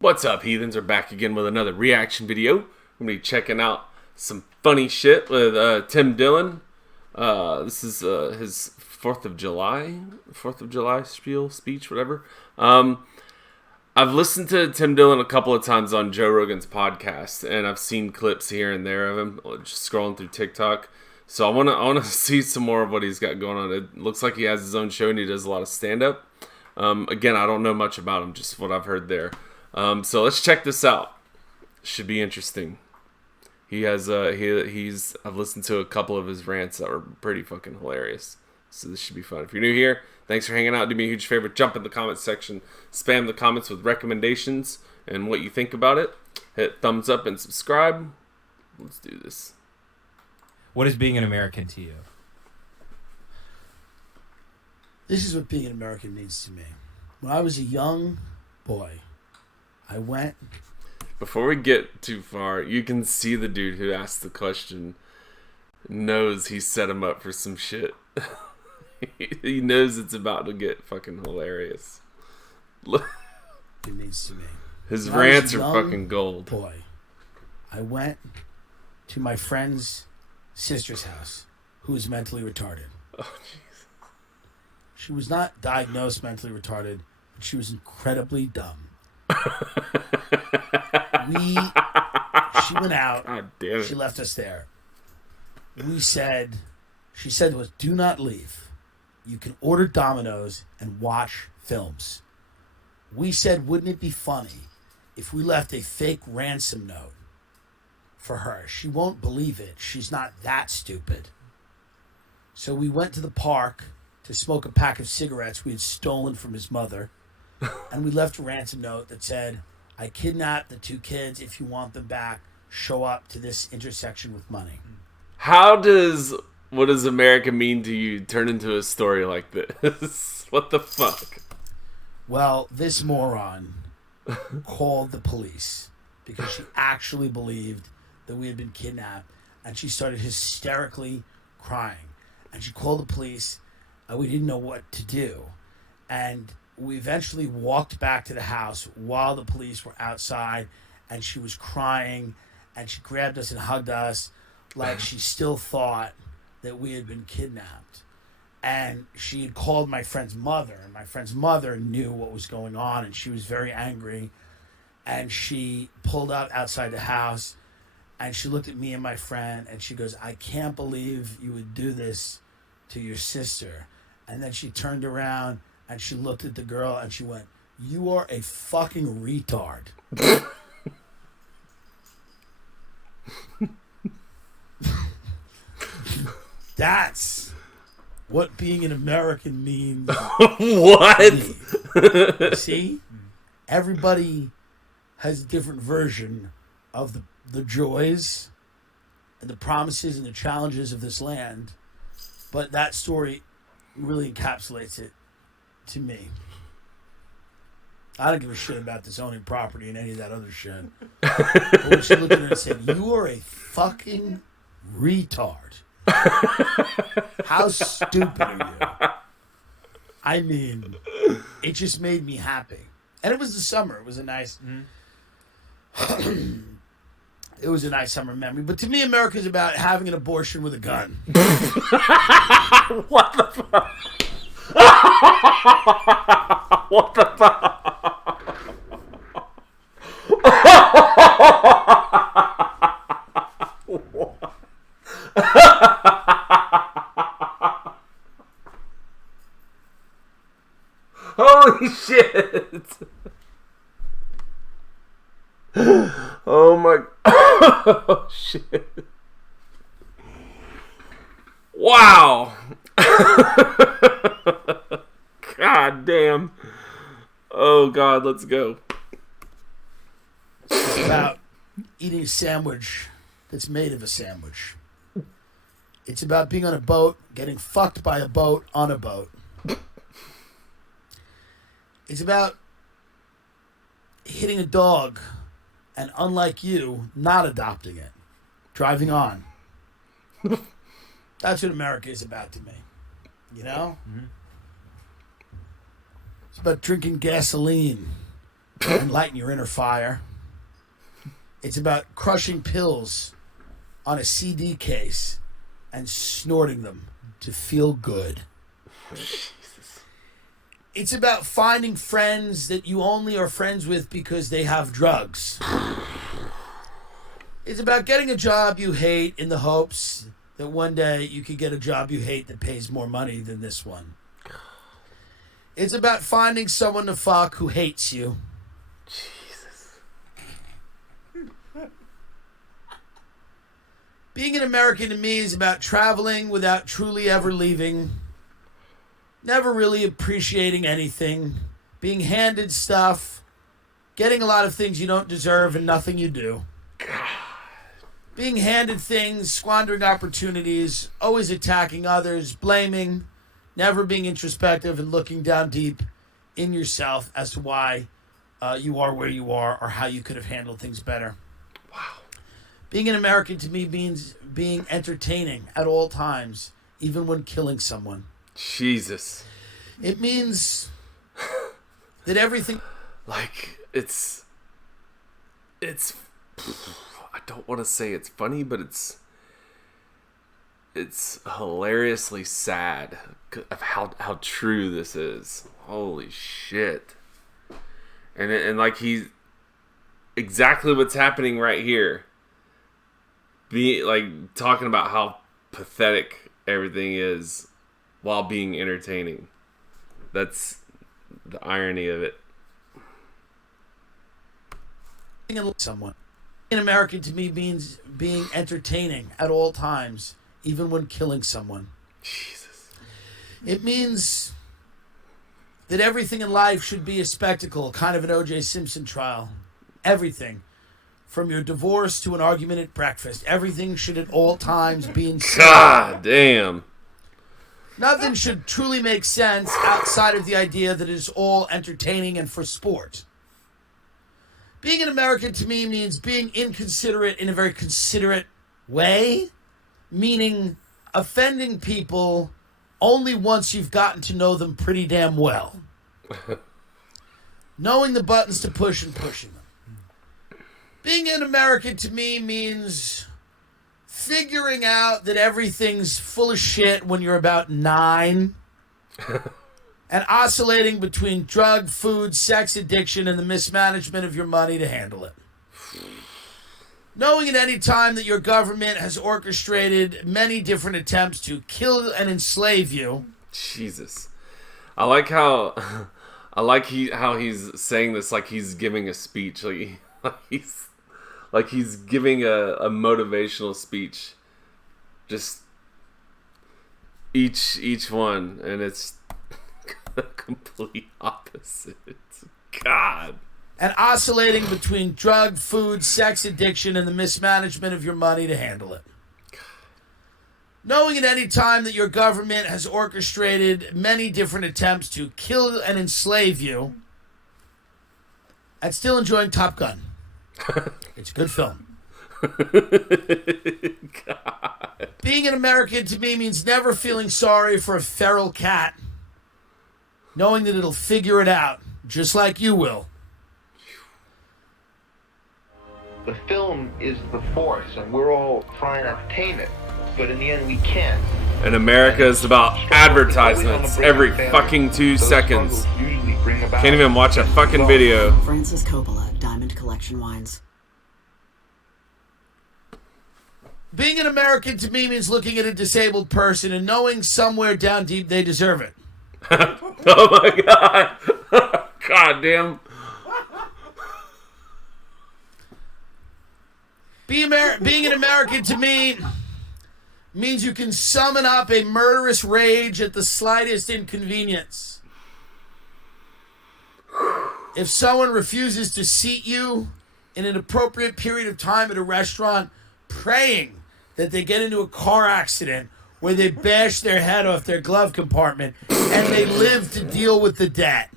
What's up, heathens? We're back again with another reaction video. We're going to be checking out some funny shit with Tim Dillon. This is his 4th of July speech, whatever. I've listened to Tim Dillon a couple of times on Joe Rogan's podcast, and I've seen clips here and there of him just scrolling through TikTok. So I want to see some more of what he's got going on. It looks like he has his own show and he does a lot of stand-up. Again, I don't know much about him, just what I've heard there. So let's check this out. Should be interesting. He has I've listened to a couple of his rants that were pretty fucking hilarious. So this should be fun. If you're new here, thanks for hanging out. Do me a huge favor, jump in the comments section, spam the comments with recommendations and what you think about it. Hit thumbs up and subscribe. Let's do this. What is being an American to you? This is what being an American means to me. When I was a young boy, I went... Before we get too far, you can see the dude who asked the question knows he set him up for some shit. He knows it's about to get fucking hilarious. It means to me. His rants are fucking gold. Boy, I went to my friend's sister's house, who is mentally retarded. Oh, jeez. She was not diagnosed mentally retarded, but she was incredibly dumb. She went out. God damn it. She left us there. She said to us, "Do not leave. You can order Domino's and watch films." We said, wouldn't it be funny if we left a fake ransom note for her? She won't believe it. She's not that stupid. So we went to the park to smoke a pack of cigarettes we had stolen from his mother. And we left a ransom note that said, "I kidnapped the 2 kids. If you want them back, show up to this intersection with money." What does America mean to you turn into a story like this? What the fuck? Well, this moron called the police because she actually believed that we had been kidnapped, and she started hysterically crying. And she called the police, and we didn't know what to do. And we eventually walked back to the house while the police were outside, and she was crying, and she grabbed us and hugged us like she still thought that we had been kidnapped. And she had called my friend's mother, and my friend's mother knew what was going on, and she was very angry. And she pulled up outside the house, and she looked at me and my friend, and she goes, "I can't believe you would do this to your sister." And then she turned around, and she looked at the girl, and she went, "You are a fucking retard." That's what being an American means. What? See? Everybody has a different version of the joys and the promises and the challenges of this land. But that story really encapsulates it to me. I don't give a shit about this owning property and any of that other shit. But when she looked at her and said, "You are a fucking retard." How stupid are you? I mean, it just made me happy. And it was the summer. It was a nice... It was a nice summer memory. But to me, America's about having an abortion with a gun. What the fuck? What the fuck? Holy shit! Oh my... Oh shit. Wow! God damn. Oh god, let's go. It's about eating a sandwich that's made of a sandwich. It's about being on a boat, getting fucked by a boat on a boat. It's about hitting a dog and, unlike you, not adopting it. Driving on. That's what America is about to me. You know? Mm-hmm. It's about drinking gasoline and lighting your inner fire. It's about crushing pills on a CD case and snorting them to feel good. It's about finding friends that you only are friends with because they have drugs. It's about getting a job you hate in the hopes that one day you could get a job you hate that pays more money than this one. It's about finding someone to fuck who hates you. Jesus. Being an American to me is about traveling without truly ever leaving, never really appreciating anything, being handed stuff, getting a lot of things you don't deserve and nothing you do. Being handed things, squandering opportunities, always attacking others, blaming, never being introspective and looking down deep in yourself as to why you are where you are or how you could have handled things better. Wow. Being an American to me means being entertaining at all times, even when killing someone. Jesus. It means that everything... Like, it's I don't want to say it's funny, but it's hilariously sad of how true this is. Holy shit. And like he's exactly what's happening right here. Like talking about how pathetic everything is while being entertaining. That's the irony of it. Someone. Being American to me means being entertaining at all times, even when killing someone. Jesus. It means that everything in life should be a spectacle, kind of an O.J. Simpson trial. Everything. From your divorce to an argument at breakfast. Everything should at all times be in God damn. Nothing should truly make sense outside of the idea that it is all entertaining and for sport. Being an American to me means being inconsiderate in a very considerate way, meaning offending people only once you've gotten to know them pretty damn well. Knowing the buttons to push and pushing them. Being an American to me means figuring out that everything's full of shit when you're about 9 and oscillating between drug, food, sex addiction, and the mismanagement of your money to handle it. Knowing at any time that your government has orchestrated many different attempts to kill and enslave you. Jesus. I like how how he's saying this like he's giving a speech, like he's giving a motivational speech. Just each one, and it's the complete opposite. God. And oscillating between drug, food, sex addiction, and the mismanagement of your money to handle it. Knowing at any time that your government has orchestrated many different attempts to kill and enslave you, and still enjoying Top Gun. It's a good film. God. Being an American to me means never feeling sorry for a feral cat, knowing that it'll figure it out, just like you will. The film is the force, and we're all trying to tame it, but in the end we can't. And America is about advertisements every fucking 2 seconds. Can't even watch a fucking video. Francis Coppola, Diamond Collection Wines. Being an American to me means looking at a disabled person and knowing somewhere down deep they deserve it. Oh my God. God damn. Being an American to me means you can summon up a murderous rage at the slightest inconvenience. If someone refuses to seat you in an appropriate period of time at a restaurant, praying that they get into a car accident where they bash their head off their glove compartment and they live to deal with the debt.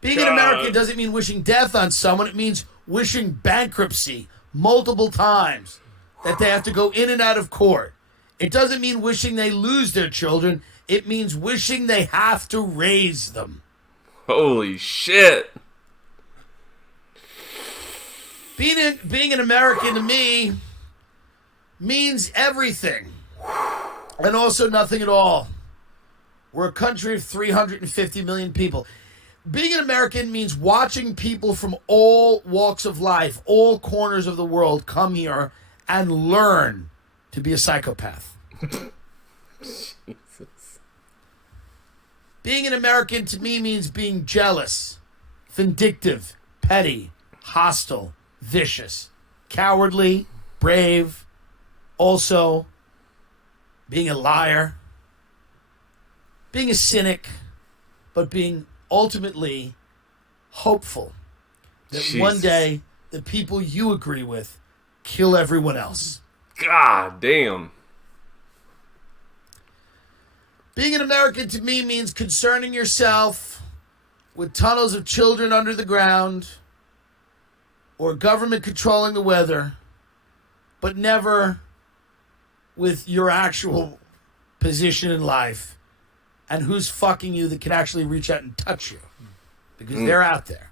Being an American doesn't mean wishing death on someone. It means wishing bankruptcy multiple times, that they have to go in and out of court. It doesn't mean wishing they lose their children. It means wishing they have to raise them. Holy shit. Being an American to me means everything. And also nothing at all. We're a country of 350 million people. Being an American means watching people from all walks of life, all corners of the world come here and learn to be a psychopath. Jesus. Being an American to me means being jealous, vindictive, petty, hostile, vicious, cowardly, brave, also being a liar, being a cynic, but being ultimately hopeful that one day the people you agree with kill everyone else. God damn. Being an American to me means concerning yourself with tunnels of children under the ground or government controlling the weather, but never with your actual position in life and who's fucking you that can actually reach out and touch you, because they're out there.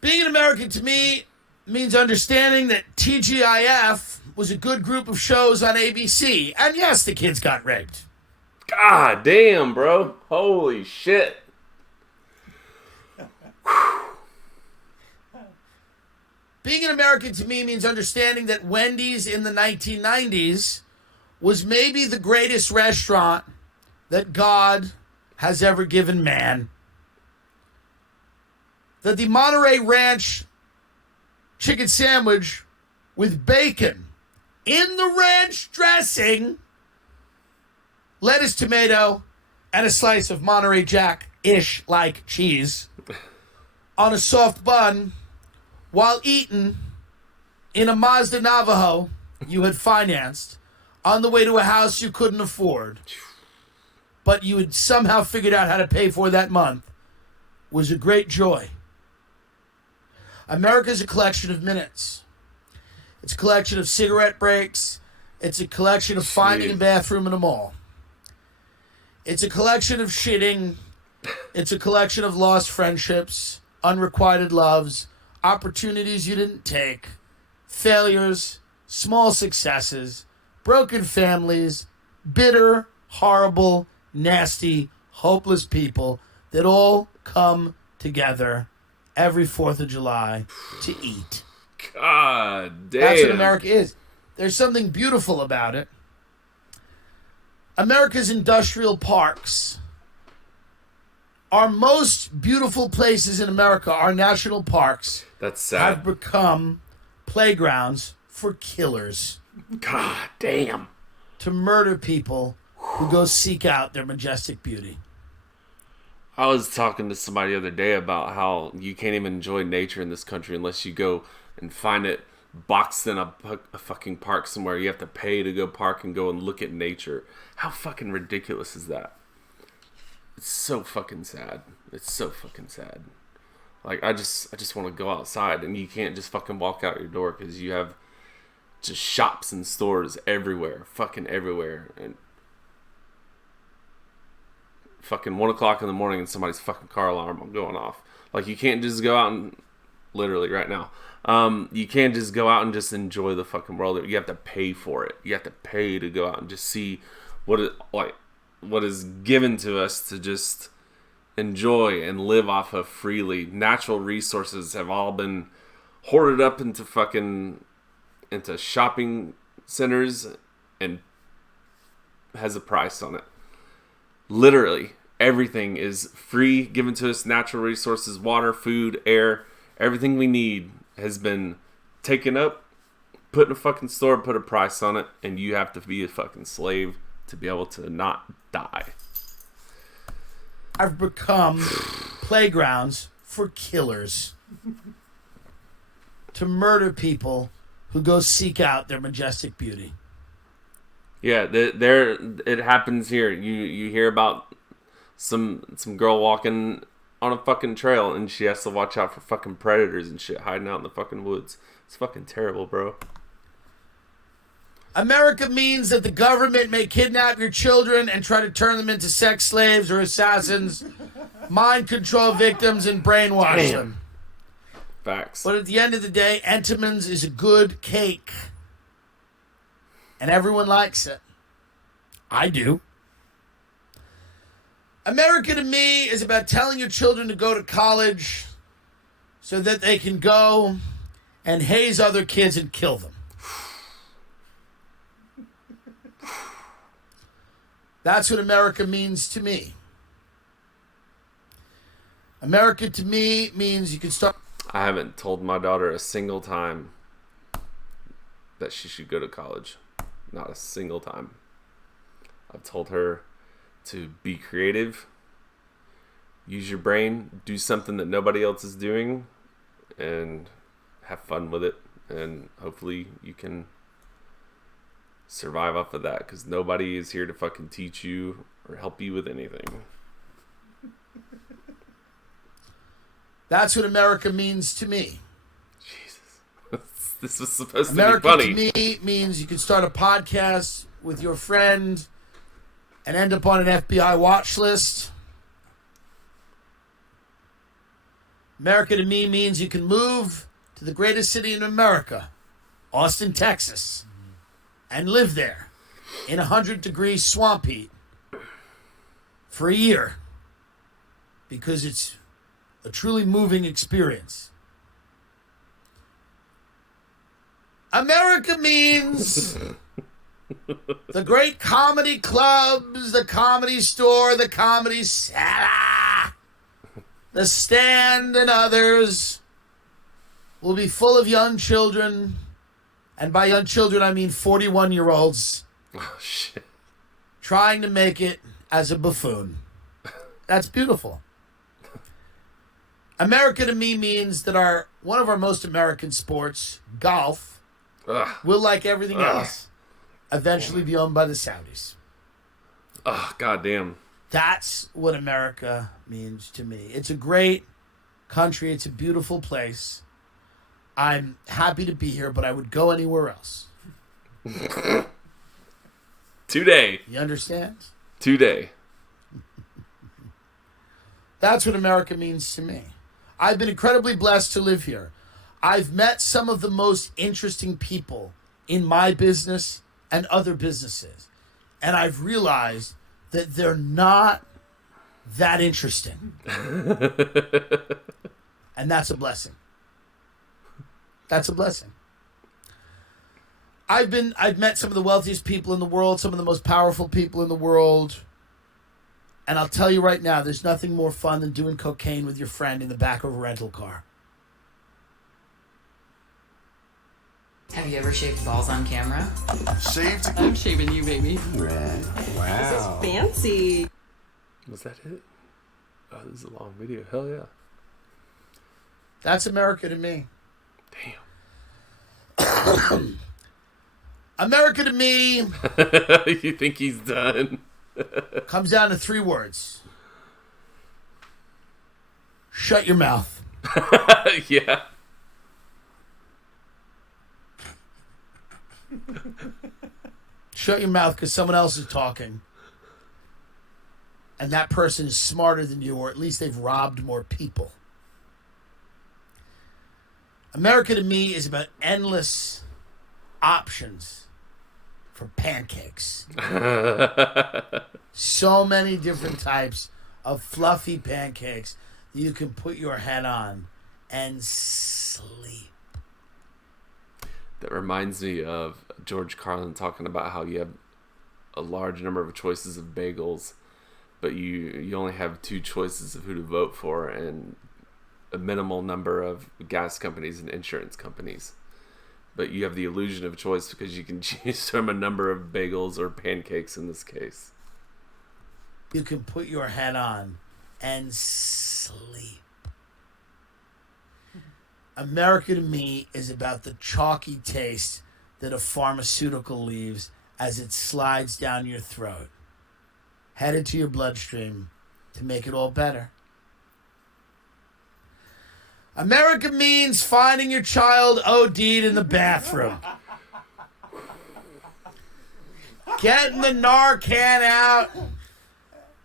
Being an American to me means understanding that TGIF was a good group of shows on ABC. And yes, the kids got raped. God damn, bro. Holy shit. Being an American to me means understanding that Wendy's in the 1990s was maybe the greatest restaurant that God has ever given man. That the Monterey Ranch chicken sandwich with bacon in the ranch dressing, lettuce, tomato, and a slice of Monterey Jack-ish like cheese on a soft bun while eaten in a Mazda Navajo you had financed on the way to a house you couldn't afford, but you had somehow figured out how to pay for that month, was a great joy. America's a collection of minutes. It's a collection of cigarette breaks. It's a collection of finding a bathroom in a mall. It's a collection of shitting. It's a collection of lost friendships, unrequited loves, opportunities you didn't take, failures, small successes, broken families, bitter, horrible, nasty, hopeless people that all come together every 4th of July to eat. God damn. That's what America is. There's something beautiful about it. America's industrial parks. Our most beautiful places in America, our national parks, That's sad. have become playgrounds for killers. God damn. To murder people who go seek out their majestic beauty. I was talking to somebody the other day about how you can't even enjoy nature in this country unless you go and find it boxed in a fucking park somewhere. You have to pay to go park and go and look at nature. How fucking ridiculous is that? It's so fucking sad. It's so fucking sad. Like, I just want to go outside, and you can't just fucking walk out your door because you have just shops and stores everywhere. Fucking everywhere. And fucking 1 o'clock in the morning and somebody's fucking car alarm going off. Like, you can't just go out and, literally right now, you can't just go out and just enjoy the fucking world. You have to pay for it. You have to pay to go out and just see what is given to us to just enjoy and live off of freely. Natural resources have all been hoarded up into shopping centers and has a price on it. Literally, everything is free, given to us. Natural resources, water, food, air, everything we need has been taken up, put in a fucking store, put a price on it, and you have to be a fucking slave to be able to not die. I've become playgrounds for killers. To murder people who go seek out their majestic beauty. Yeah, it happens here. You hear about some girl walking on a fucking trail and she has to watch out for fucking predators and shit hiding out in the fucking woods. It's fucking terrible, bro. America means that the government may kidnap your children and try to turn them into sex slaves or assassins, mind control victims, and brainwash them. Facts. But at the end of the day, Entenmann's is a good cake. And everyone likes it. I do. America to me is about telling your children to go to college so that they can go and haze other kids and kill them. That's what America means to me. America to me means you can start... I haven't told my daughter a single time that she should go to college. Not a single time. I've told her to be creative, use your brain, do something that nobody else is doing, and have fun with it. And hopefully you can survive off of that, because nobody is here to fucking teach you or help you with anything. That's what America means to me. Jesus. This was supposed America to be funny. to me means you can start a podcast with your friend and end up on an FBI watch list. America to me means you can move to the greatest city in America, Austin, Texas, and live there in 100-degree swamp heat for a year because it's a truly moving experience. America means the great comedy clubs, the Comedy Store, the Comedy Cellar, the Stand, and others will be full of young children. And by young children, I mean 41-year-olds. Oh, shit. Trying to make it as a buffoon. That's beautiful. America to me means that one of our most American sports, golf, will, like everything else, eventually be owned by the Saudis. Oh, goddamn. That's what America means to me. It's a great country. It's a beautiful place. I'm happy to be here, but I would go anywhere else. Today. You understand? Today. That's what America means to me. I've been incredibly blessed to live here. I've met some of the most interesting people in my business and other businesses. And I've realized that they're not that interesting. And that's a blessing. That's a blessing. I've met some of the wealthiest people in the world, some of the most powerful people in the world. And I'll tell you right now, there's nothing more fun than doing cocaine with your friend in the back of a rental car. Have you ever shaved balls on camera? Shaved? I'm shaving you, baby. Red. Wow. This is fancy. Was that it? Oh, this is a long video. Hell yeah. That's America to me. Damn. America to me You think he's done? comes down to 3 words. Shut your mouth. Yeah. Shut your mouth because someone else is talking. And that person is smarter than you, or at least they've robbed more people. America to me is about endless options for pancakes. So many different types of fluffy pancakes that you can put your head on and sleep. That reminds me of George Carlin talking about how you have a large number of choices of bagels, but you only have 2 choices of who to vote for, and a minimal number of gas companies and insurance companies. But you have the illusion of choice because you can choose from a number of bagels or pancakes in this case. You can put your head on and sleep. America to me is about the chalky taste that a pharmaceutical leaves as it slides down your throat, headed to your bloodstream to make it all better. America means finding your child OD'd in the bathroom. getting the Narcan out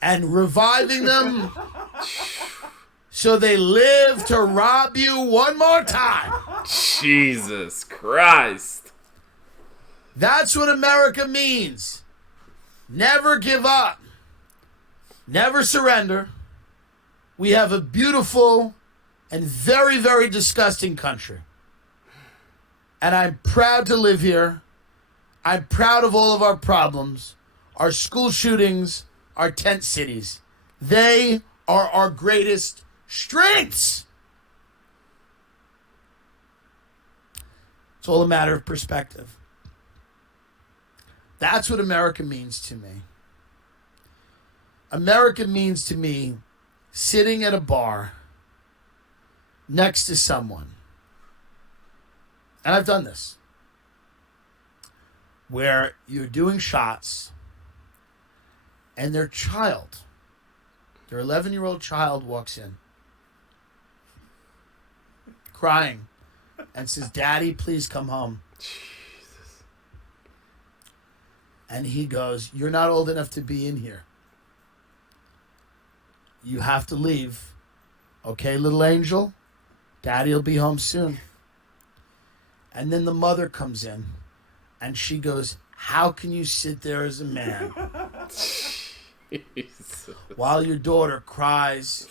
and reviving them so they live to rob you one more time. Jesus Christ. That's what America means. Never give up. Never surrender. We have a beautiful and very, very disgusting country. And I'm proud to live here. I'm proud of all of our problems, our school shootings, our tent cities. They are our greatest strengths. It's all a matter of perspective. That's what America means to me. America means to me sitting at a bar next to someone. And I've done this. Where you're doing shots and their 11-year-old child walks in crying and says, "Daddy, please come home." Jesus. And he goes, "You're not old enough to be in here. You have to leave. Okay, little angel? Daddy will be home soon." And then the mother comes in and she goes, "How can you sit there as a man while your daughter cries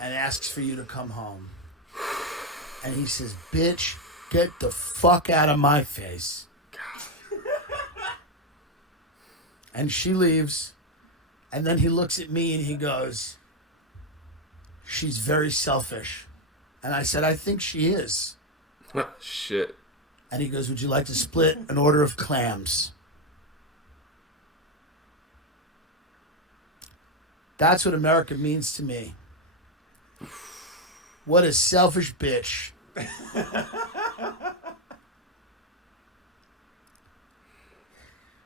and asks for you to come home?" And he says, "Bitch, get the fuck out of my face." And she leaves. And then he looks at me and he goes, "She's very selfish." And I said, "I think she is." Shit. And he goes, "Would you like to split an order of clams?" That's what America means to me. What a selfish bitch.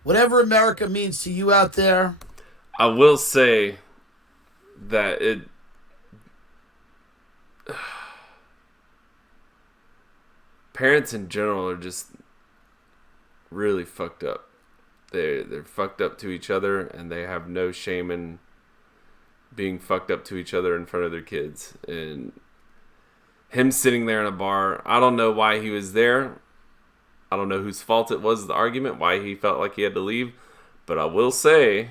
Whatever America means to you out there. I will say that it... Parents in general are just really fucked up. They're fucked up to each other, and they have no shame in being fucked up to each other in front of their kids. And him sitting there in a bar, I don't know why he was there. I don't know whose fault it was, the argument, why he felt like he had to leave. But I will say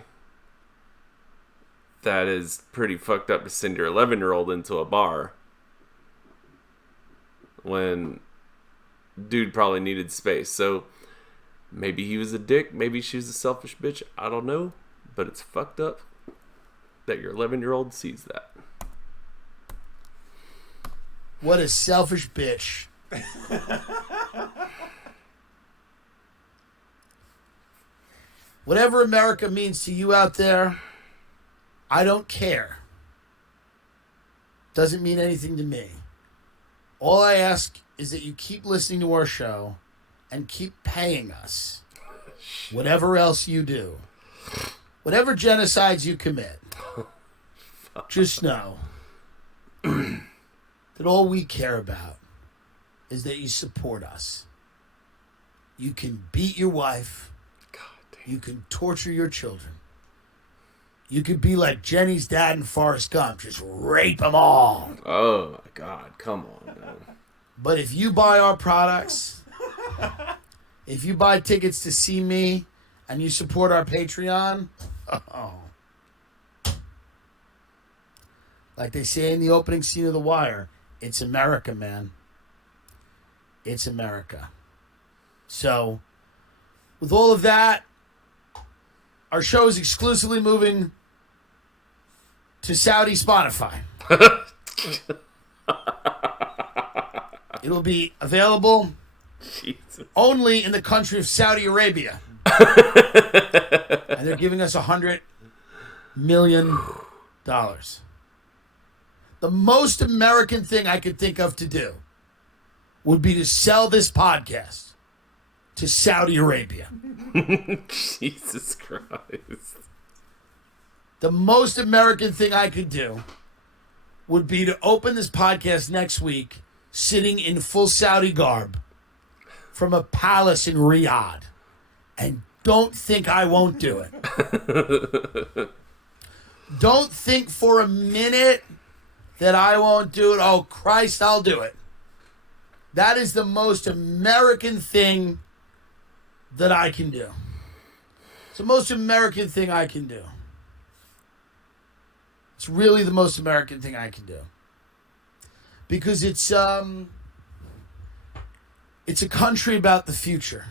that is pretty fucked up to send your 11-year-old into a bar when dude probably needed space. So maybe he was a dick, maybe she was a selfish bitch, I don't know, but it's fucked up that your 11-year-old sees that. What a selfish bitch. Whatever America means to you out there, I don't care. Doesn't mean anything to me. All I ask is that you keep listening to our show and keep paying us. Whatever else you do. Whatever genocides you commit. Just know that all we care about is that you support us. You can beat your wife. You can torture your children. You could be like Jenny's dad in Forrest Gump. Just rape them all. Oh, my God. Come on, man. But if you buy our products, if you buy tickets to see me, and you support our Patreon, like they say in the opening scene of The Wire, it's America, man. It's America. So, with all of that, our show is exclusively moving to Saudi Spotify. It'll be available only in the country of Saudi Arabia. And they're giving us $100 million. The most American thing I could think of to do would be to sell this podcast to Saudi Arabia. Jesus Christ. The most American thing I could do would be to open this podcast next week sitting in full Saudi garb from a palace in Riyadh and don't think I won't do it. Don't think for a minute that I won't do it. Oh, Christ, I'll do it. That is the most American thing that I can do. It's the most American thing I can do. It's really the most American thing I can do. Because it's a country about the future.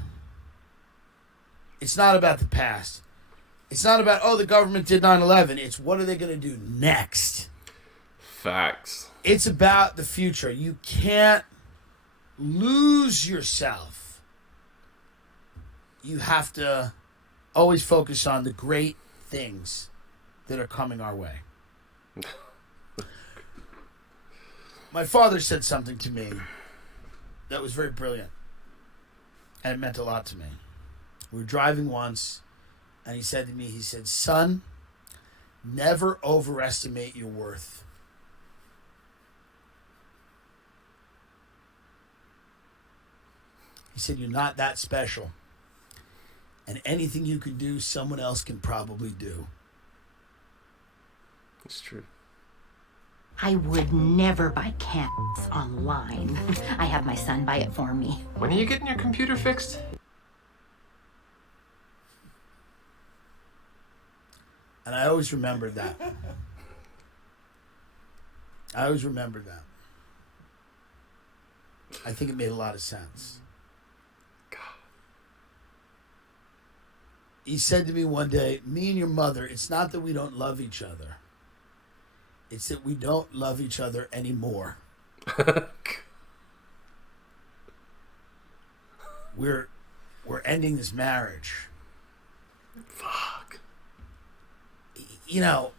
It's not about the past. It's not about, oh, the government did 9/11. It's what are they going to do next? Facts. It's about the future. You can't lose yourself. You have to always focus on the great things that are coming our way. My father said something to me that was very brilliant, and it meant a lot to me. We were driving once, and he said to me, he said, son, never overestimate your worth. He said, you're not that special. And anything you can do, someone else can probably do. It's true. I would never buy cans online. I have my son buy it for me. When are you getting your computer fixed? And I always remembered that. I always remembered that. I think it made a lot of sense. He said to me one day, me and your mother, it's not that we don't love each other. It's that we don't love each other anymore. We're ending this marriage. Fuck. You know,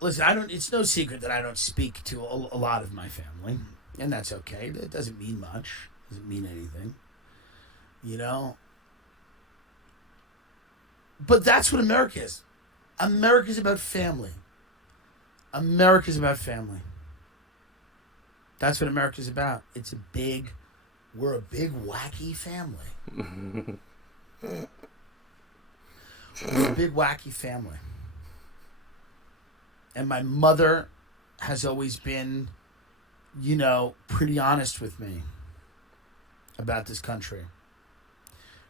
listen, it's no secret that I don't speak to a lot of my family, and that's okay. It doesn't mean much. It doesn't mean anything. You know? But that's what America is. America's about family. America's about family. That's what America's about. We're a big, wacky family. We're a big, wacky family. And my mother has always been, pretty honest with me about this country.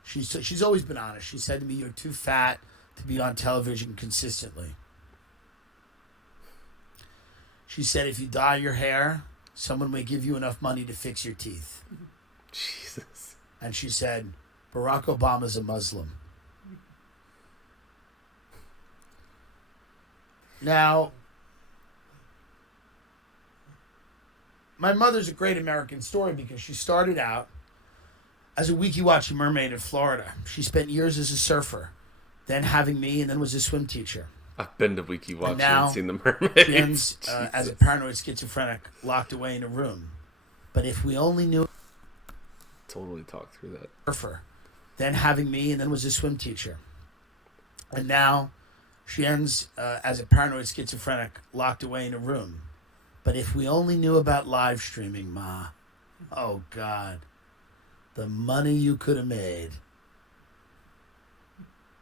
She's always been honest. She said to me, you're too fat to be on television consistently. She said, if you dye your hair, someone may give you enough money to fix your teeth. Jesus. And she said, Barack Obama's a Muslim. Now, my mother's a great American story because she started out as a weeky-watchy mermaid in Florida. She spent years as a surfer, then having me, and then was a swim teacher. I've been to weeky-watchy and seen the mermaids. She ends as a paranoid schizophrenic, locked away in a room. But if we only knew... Totally talked through that. Surfer, then having me, and then was a swim teacher. And now she ends as a paranoid schizophrenic, locked away in a room. But if we only knew about live streaming, Ma, oh, God, the money you could have made.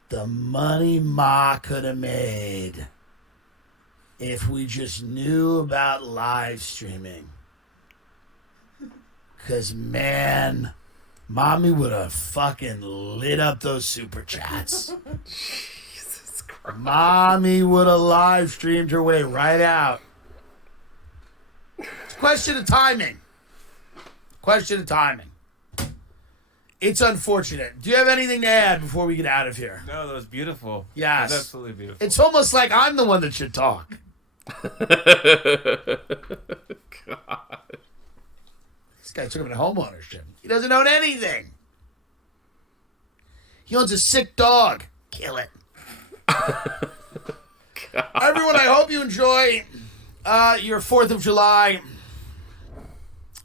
The money Ma could have made if we just knew about live streaming. Because, man, Mommy would have fucking lit up those super chats. Jesus Christ. Mommy would have live streamed her way right out. It's a question of timing. Question of timing. It's unfortunate. Do you have anything to add before we get out of here? No, that was beautiful. Yes. That's absolutely beautiful. It's almost like I'm the one that should talk. God. This guy took him into homeownership. He doesn't own anything. He owns a sick dog. Kill it. Everyone, I hope you enjoy your 4th of July.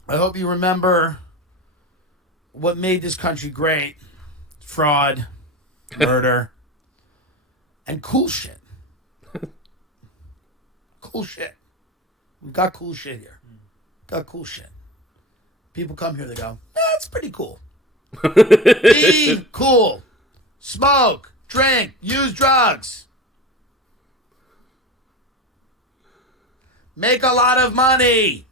I hope you remember what made this country great. Fraud, murder, and cool shit. Cool shit. We've got cool shit here. Got cool shit. People come here, they go, that's pretty cool. Be cool. smoke, drink, use drugs. Make a lot of money.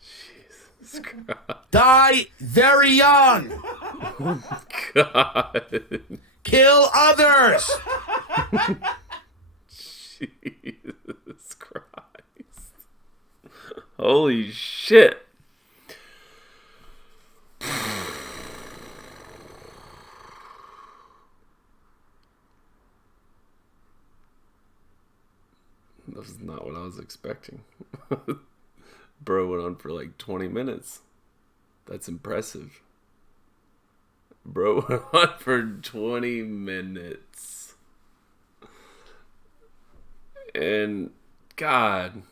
Jesus Christ. Die very young. God. Kill others. Jesus Christ. Holy shit. That was not what I was expecting. Bro went on for like 20 minutes. That's impressive. Bro went on for 20 minutes. And God,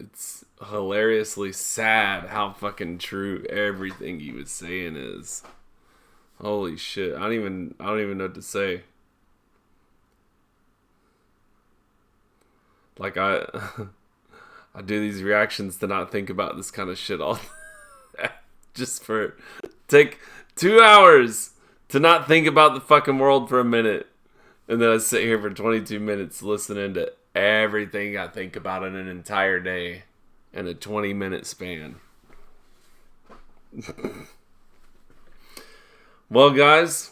it's hilariously sad how fucking true everything he was saying is. Holy shit. I don't even know what to say. Like I do these reactions to not think about this kind of shit all just for take 2 hours to not think about the fucking world for a minute. And then I sit here for 22 minutes listening to everything I think about in an entire day in a 20-minute span. Well, guys,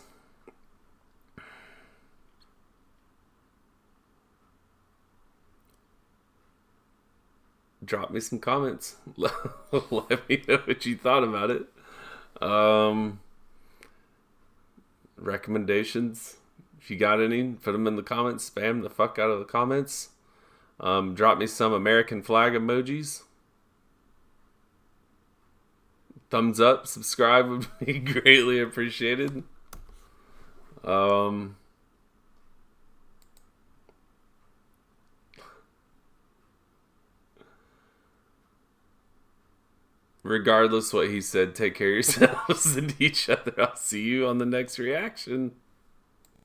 drop me some comments. Let me know what you thought about it. Recommendations, if you got any, put them in the comments. Spam the fuck out of the comments. Drop me some American flag emojis. Thumbs up, subscribe would be greatly appreciated. Regardless what he said, take care of yourselves and each other. I'll see you on the next reaction.